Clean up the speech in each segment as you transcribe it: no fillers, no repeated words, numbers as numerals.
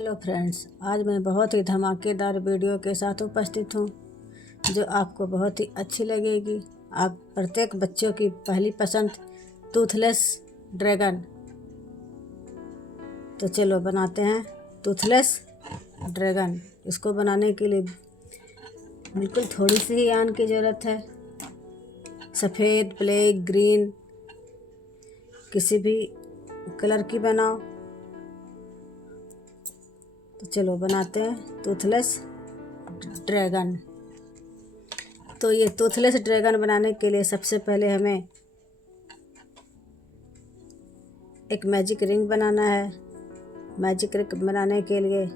Hello friends, आज मैं बहुत ही धमाकेदार वीडियो के साथ उपस्थित हूँ जो आपको बहुत ही अच्छी लगेगी। आप प्रत्येक बच्चों की पहली पसंद टूथलेस ड्रैगन। तो चलो बनाते हैं टूथलेस ड्रैगन। इसको बनाने के लिए बिल्कुल थोड़ी सी ही आन की ज़रूरत है। सफ़ेद, ब्लैक, ग्रीन, किसी भी कलर की बनाओ। तो चलो बनाते हैं टूथलेस ड्रैगन। तो ये टूथलेस ड्रैगन बनाने के लिए सबसे पहले हमें एक मैजिक रिंग बनाना है। मैजिक रिंग बनाने के लिए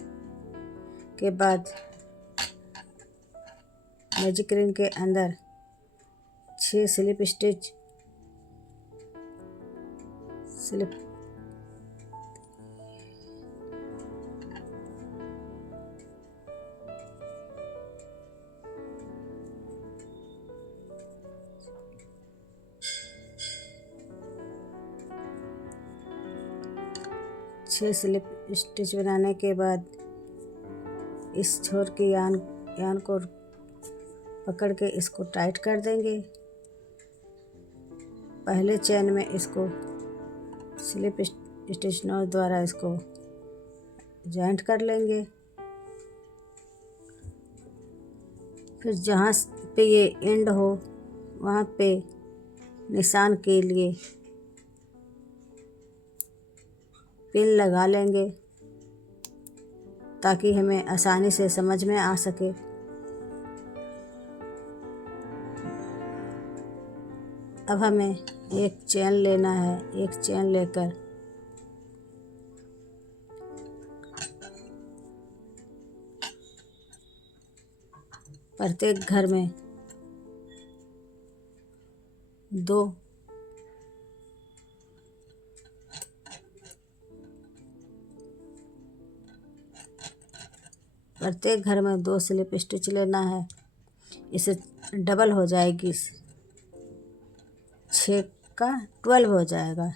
के बाद मैजिक रिंग के अंदर 6 slip stitch slip 6 slip stitch बनाने के बाद इस छोर की यान को पकड़ के इसको टाइट कर देंगे। पहले चेन में इसको स्लिप स्टिच नॉट द्वारा इसको जॉइंट कर लेंगे। फिर जहाँ पे ये एंड हो वहाँ पे निशान के लिए पिन लगा लेंगे ताकि हमें आसानी से समझ में आ सके। अब हमें एक चेन लेना है। एक चेन लेकर प्रत्येक घर में दो स्लिप स्टिच लेना है। इसे डबल हो जाएगी, 6 का 12 हो जाएगा।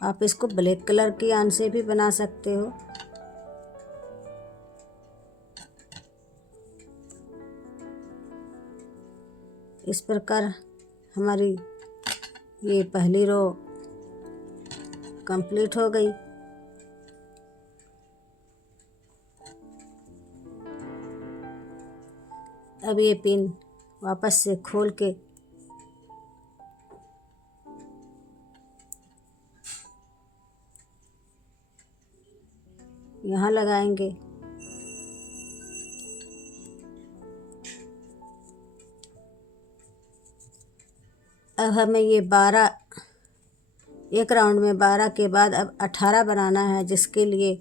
आप इसको ब्लैक कलर की आन से भी बना सकते हो। इस प्रकार हमारी ये पहली रो कंप्लीट हो गई। अब ये पिन वापस से खोल के यहाँ लगाएंगे। अब हमें ये 12 एक राउंड में 12 के बाद अब 18 बनाना है, जिसके लिए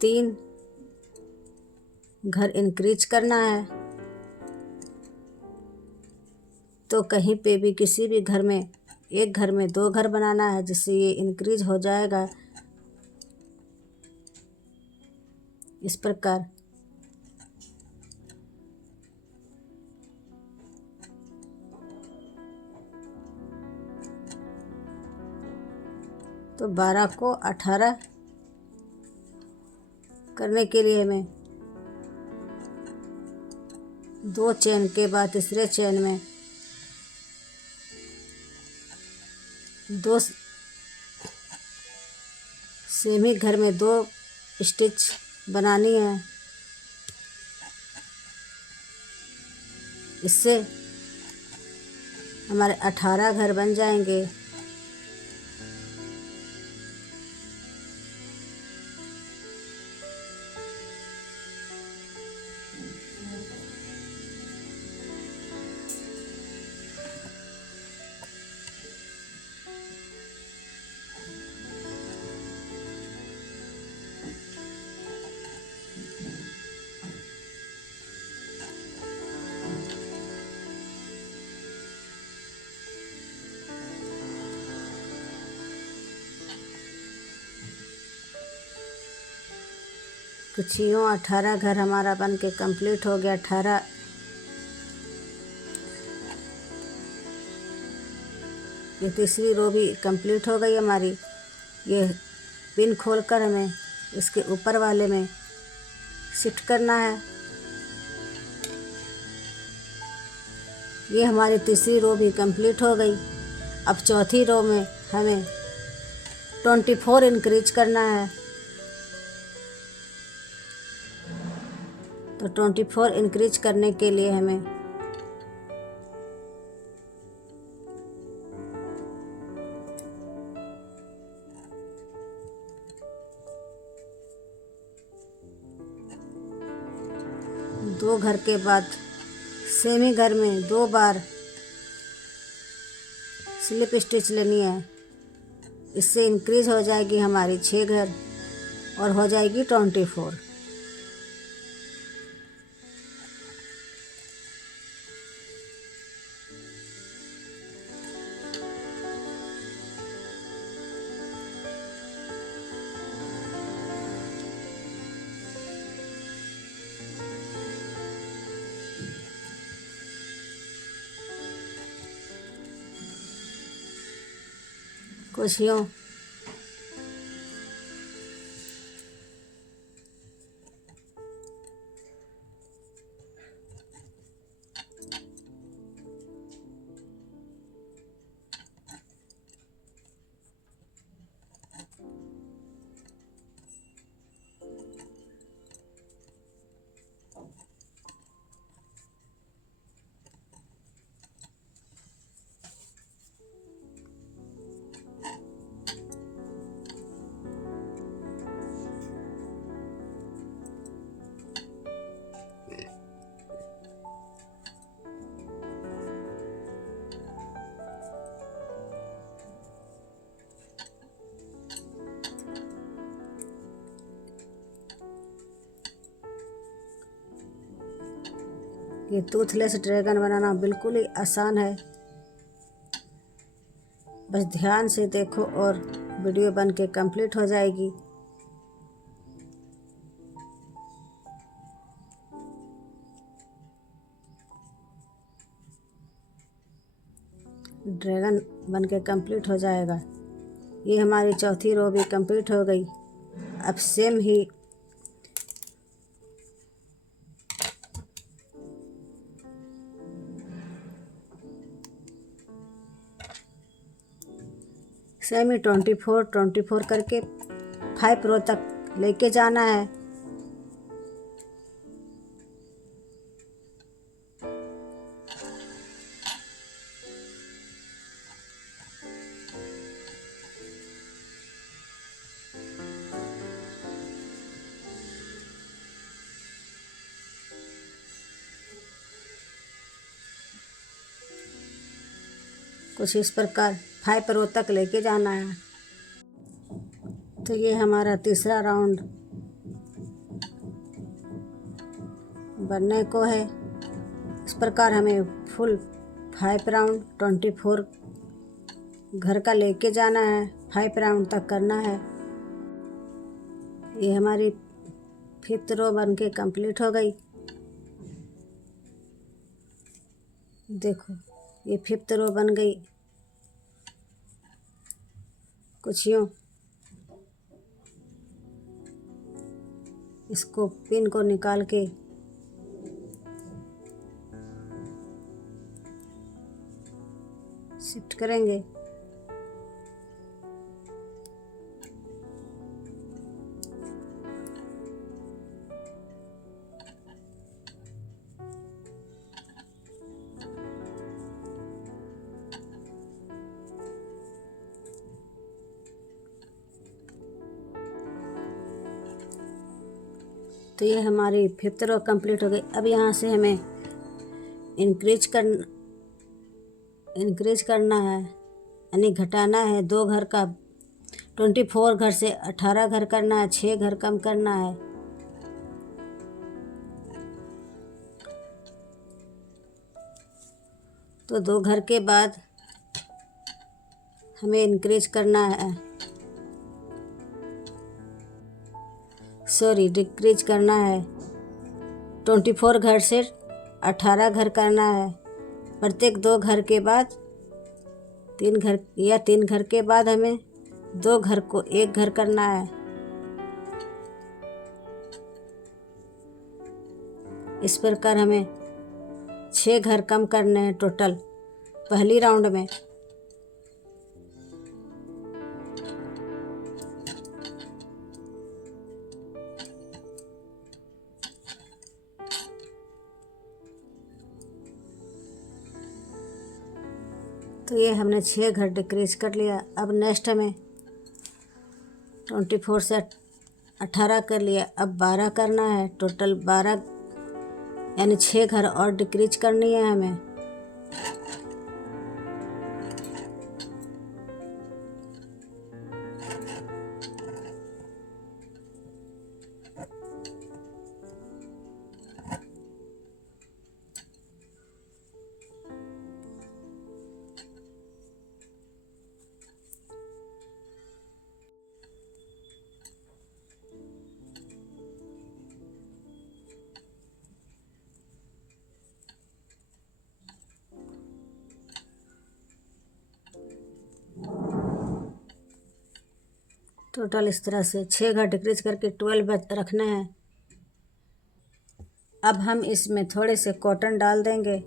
तीन घर इंक्रीज करना है। तो कहीं पे भी किसी भी घर में एक घर में 2 घर बनाना है, जिससे ये इंक्रीज हो जाएगा। इस प्रकार तो 12 को 18 करने के लिए हमें 2 चेन के बाद तीसरे चेन में 2 सेमी घर में 2 स्टिच बनानी है। इससे हमारे 18 घर बन जाएंगे। कुछियों 18 घर हमारा बन के कंप्लीट हो गया। 18 ये तीसरी रो भी कंप्लीट हो गई हमारी। ये पिन खोलकर हमें इसके ऊपर वाले में शिफ्ट करना है। ये हमारी तीसरी रो भी कंप्लीट हो गई। अब चौथी रो में हमें 24 इंक्रीज करना है। तो 24 इंक्रीज करने के लिए हमें दो घर के बाद सेम ही घर में 2 बार स्लिप स्टिच लेनी है। इससे इंक्रीज हो जाएगी हमारी 6 घर और हो जाएगी 24। कुछ यूँ ये टूथलेस ड्रैगन बनाना बिल्कुल ही आसान है। बस ध्यान से देखो और वीडियो बन के कंप्लीट हो जाएगी। ड्रैगन बन के कंप्लीट हो जाएगा। ये हमारी चौथी रो भी कंप्लीट हो गई। अब सेम ही सेम ही 24 करके 5 रो तक लेके जाना है। कुछ इस प्रकार 5 रो तक लेके जाना है। तो ये हमारा तीसरा राउंड बनने को है। इस प्रकार हमें फुल 5 राउंड 24 घर का लेके जाना है। 5 राउंड तक करना है। ये हमारी 5th रो बन के कंप्लीट हो गई। देखो ये 5th रो बन गई। कुछ यूँ इसको पिन को निकाल के शिफ्ट करेंगे। तो ये हमारी 5th रो कंप्लीट हो गई। अब यहाँ से हमें इंक्रीज करना है, यानी घटाना है 2 घर का। 24 घर से 18 घर करना है, 6 घर कम करना है। तो 2 घर के बाद हमें इंक्रीज करना है सॉरी डिक्रीज करना है। 24 घर से 18 घर करना है। प्रत्येक 2 घर के बाद 3 घर या 3 घर के बाद हमें 2 घर को 1 घर करना है। इस प्रकार हमें 6 घर कम करने हैं टोटल पहली राउंड में। तो ये हमने 6 घर डिक्रीज कर लिया। अब नेक्स्ट हमें 24 से 18 कर लिया, अब 12 करना है। टोटल 12 यानी 6 घर और डिक्रीज करनी है हमें। टोटल इस तरह से 6 घर डिक्रीज करके 12 रखने हैं। अब हम इसमें थोड़े से कॉटन डाल देंगे।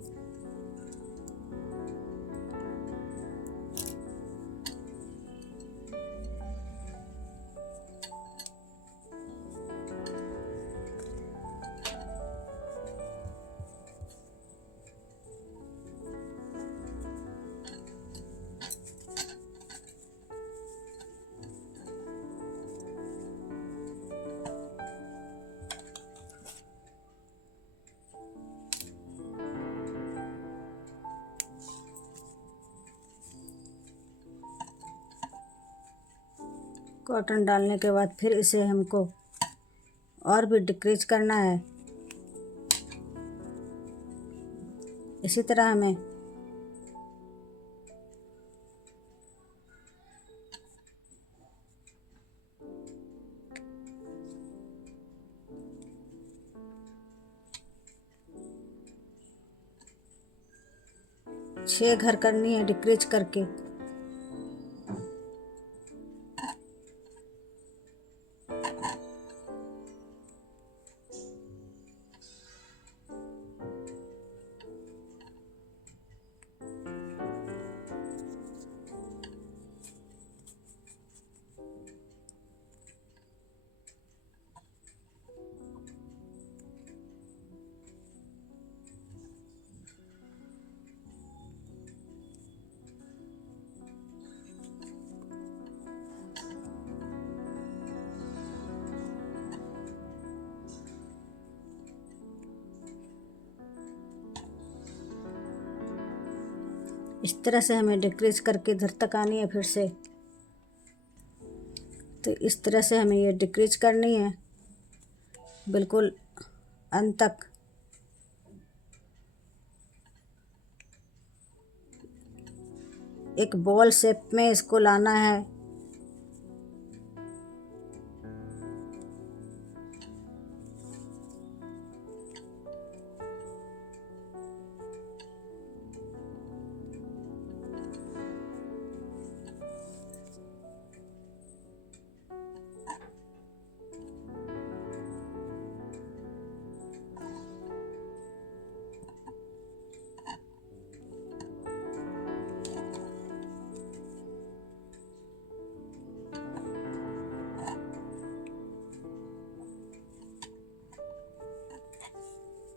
कॉटन डालने के बाद फिर इसे हमको और भी डिक्रीज करना है। इसी तरह हमें छः घर करनी है डिक्रीज करके। इस तरह से हमें डिक्रीज करके इधर तक आनी है फिर से। तो इस तरह से हमें ये डिक्रीज करनी है बिल्कुल अंत तक। एक बॉल शेप में इसको लाना है।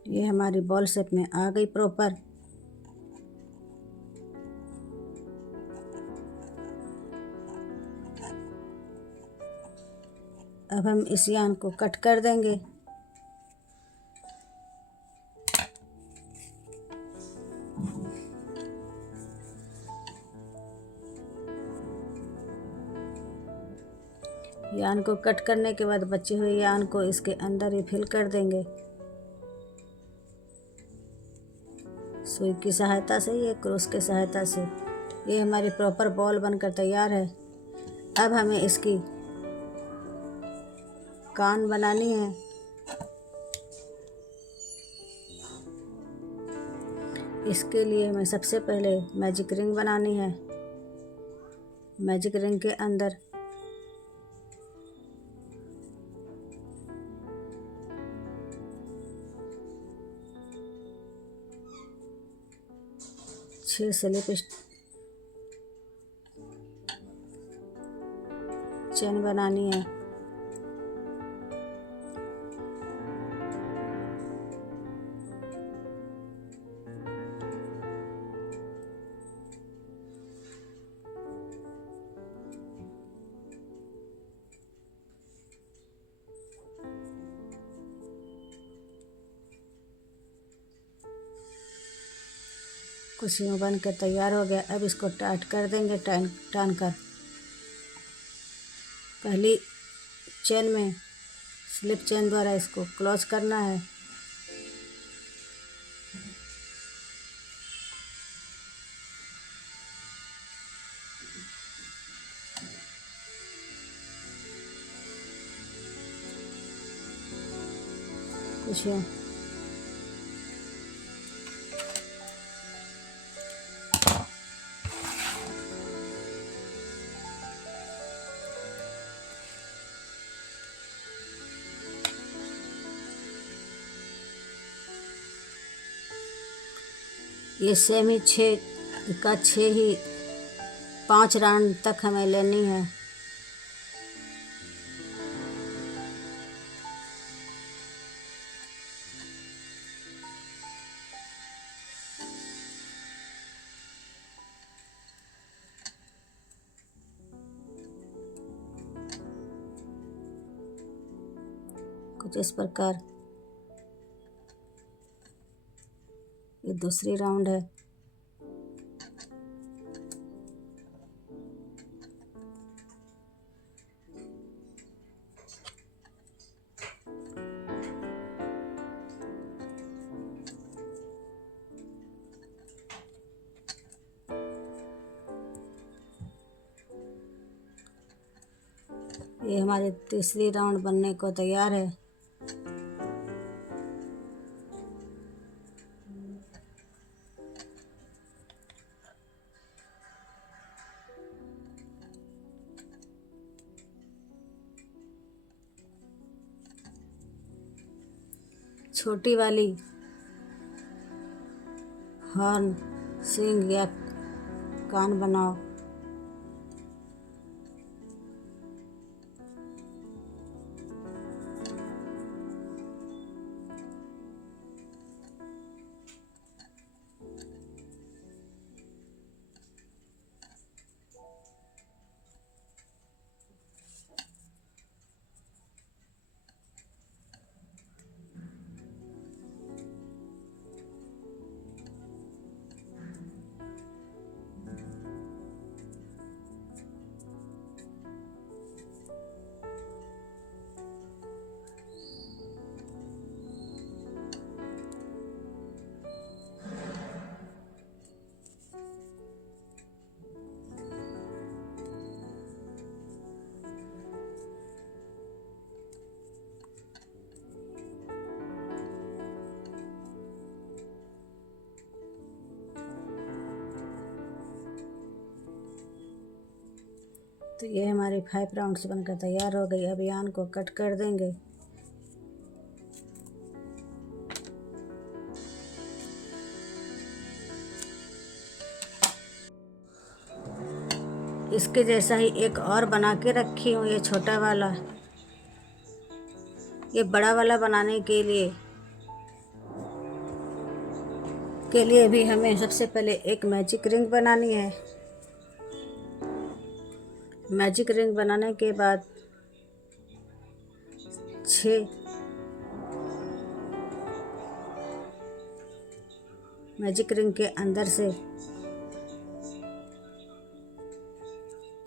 ये हमारी बॉल शेप में आ गई प्रॉपर। अब हम इस यान को कट कर देंगे। यान को कट करने के बाद बचे हुए यान को इसके अंदर ही फिल कर देंगे सुई की सहायता से, ये क्रोस की सहायता से। ये हमारी प्रॉपर बॉल बनकर तैयार है। अब हमें इसकी कान बनानी है। इसके लिए हमें सबसे पहले मैजिक रिंग बनानी है। मैजिक रिंग के अंदर छह स्लिप चेन बनानी है। कुछ यूँ बन के तैयार हो गया। अब इसको टाइट कर देंगे। टान कर पहली चेन में स्लिप चेन द्वारा इसको क्लोज करना है। कुछ यूँ ये सेम ही 6 ही 5 राउंड तक हमें लेनी है। कुछ इस प्रकार ये दूसरी राउंड है। ये हमारी तीसरी राउंड बनने को तैयार है। छोटी वाली हॉर्न सींग या कान बनाओ। तो ये हमारी 5 राउंड्स बनकर तैयार हो गई। अब यान को कट कर देंगे। इसके जैसा ही एक और बना के रखी हूँ, ये छोटा वाला। ये बड़ा वाला बनाने के लिए भी हमें सबसे पहले एक मैजिक रिंग बनानी है। मैजिक रिंग बनाने के बाद 6 मैजिक रिंग के अंदर से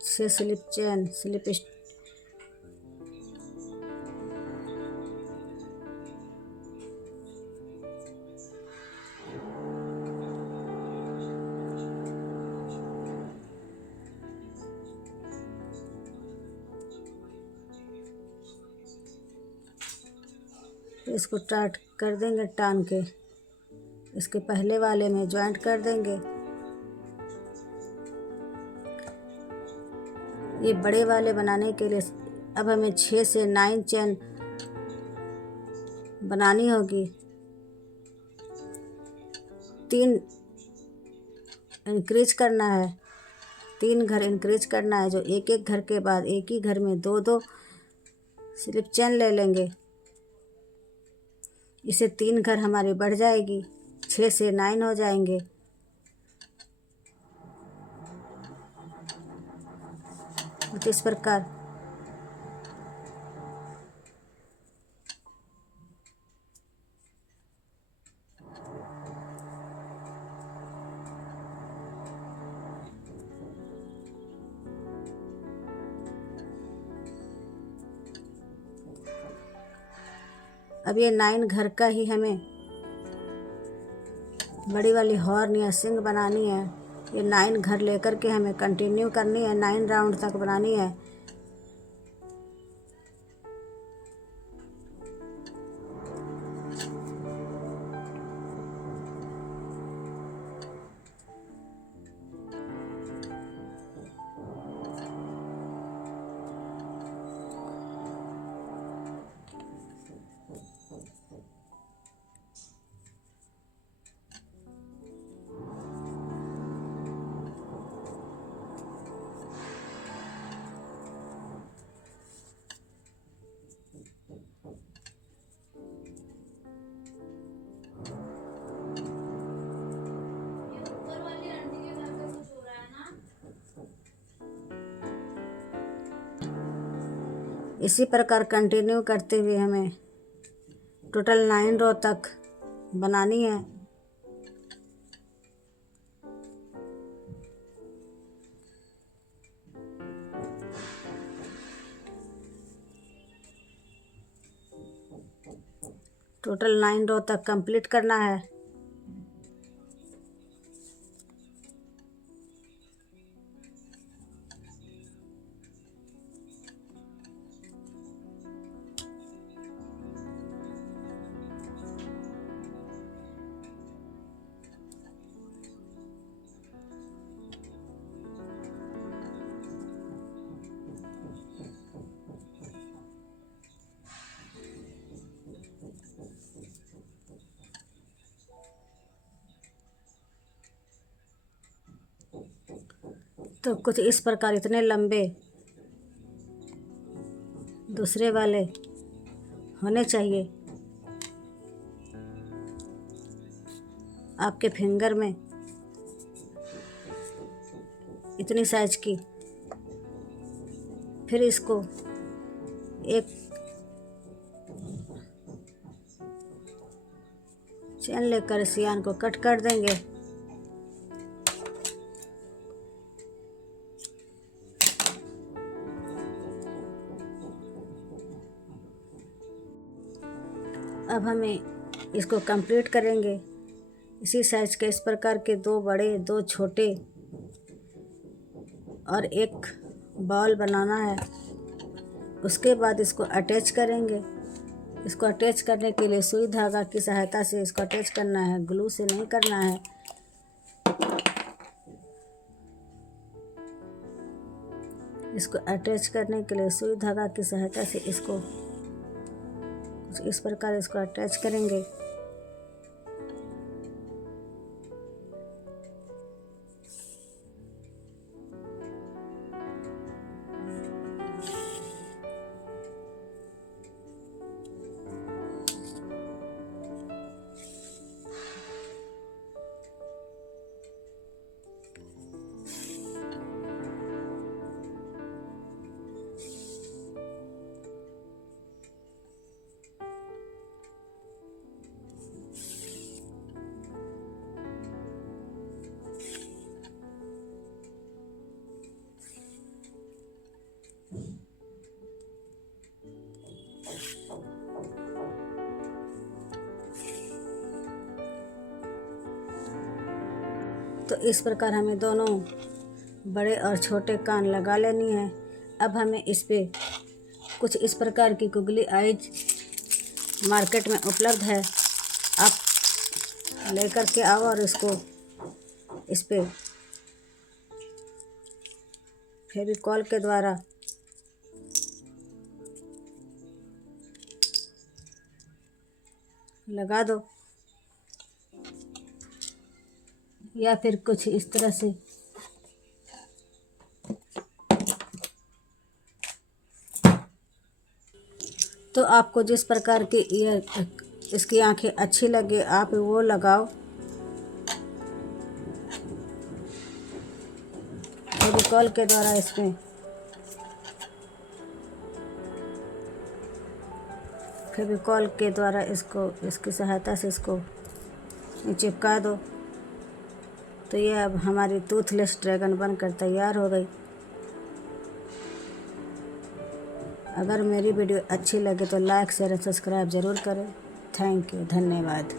6 स्लिप इसको टाइट कर देंगे, टान के इसके पहले वाले में जॉइंट कर देंगे। ये बड़े वाले बनाने के लिए अब हमें 6 से 9 चेन बनानी होगी। 3 इंक्रीज करना है, 3 घर इंक्रीज करना है, जो एक एक घर के बाद एक ही घर में 2-2 स्लिप चेन ले लेंगे। इसे 3 घर हमारी बढ़ जाएगी, 6 से 9 हो जाएंगे। कुछ इस प्रकार अब ये 9 घर का ही हमें बड़ी वाली हॉर्न या सिंग बनानी है। ये 9 घर लेकर के हमें कंटिन्यू करनी है, 9 राउंड तक बनानी है। इसी प्रकार कंटिन्यू करते हुए हमें टोटल 9 रो तक बनानी है। टोटल 9 रो तक कंप्लीट करना है। तो कुछ इस प्रकार इतने लंबे दूसरे वाले होने चाहिए आपके फिंगर में, इतनी साइज की। फिर इसको एक चैन लेकर सियान को कट कर देंगे। अब हमें इसको कंप्लीट करेंगे। इसी साइज के इस प्रकार के 2 बड़े 2 छोटे और एक बॉल बनाना है। उसके बाद इसको अटैच करेंगे। इसको अटैच करने के लिए सुई धागा की सहायता से इसको अटैच करना है, ग्लू से नहीं करना है। इसको अटैच करने के लिए सुई धागा की सहायता से इसको कुछ इस प्रकार इसको अटैच करेंगे। तो इस प्रकार हमें दोनों बड़े और छोटे कान लगा लेनी है। अब हमें इस पे कुछ इस प्रकार की गुगली आइज मार्केट में उपलब्ध है। आप लेकर के आओ और इसको इस पे फेविकॉल के द्वारा लगा दो, या फिर कुछ इस तरह से तो आपको जिस प्रकार की इसकी आंखें अच्छी लगे आप वो लगाओ। फेविकॉल के द्वारा इसमें फेविकॉल के द्वारा इसको इसकी सहायता से इसको चिपका दो। तो ये अब हमारी टूथलेस ड्रैगन बनकर तैयार हो गई। अगर मेरी वीडियो अच्छी लगे तो लाइक शेयर और सब्सक्राइब ज़रूर करें। थैंक यू, धन्यवाद।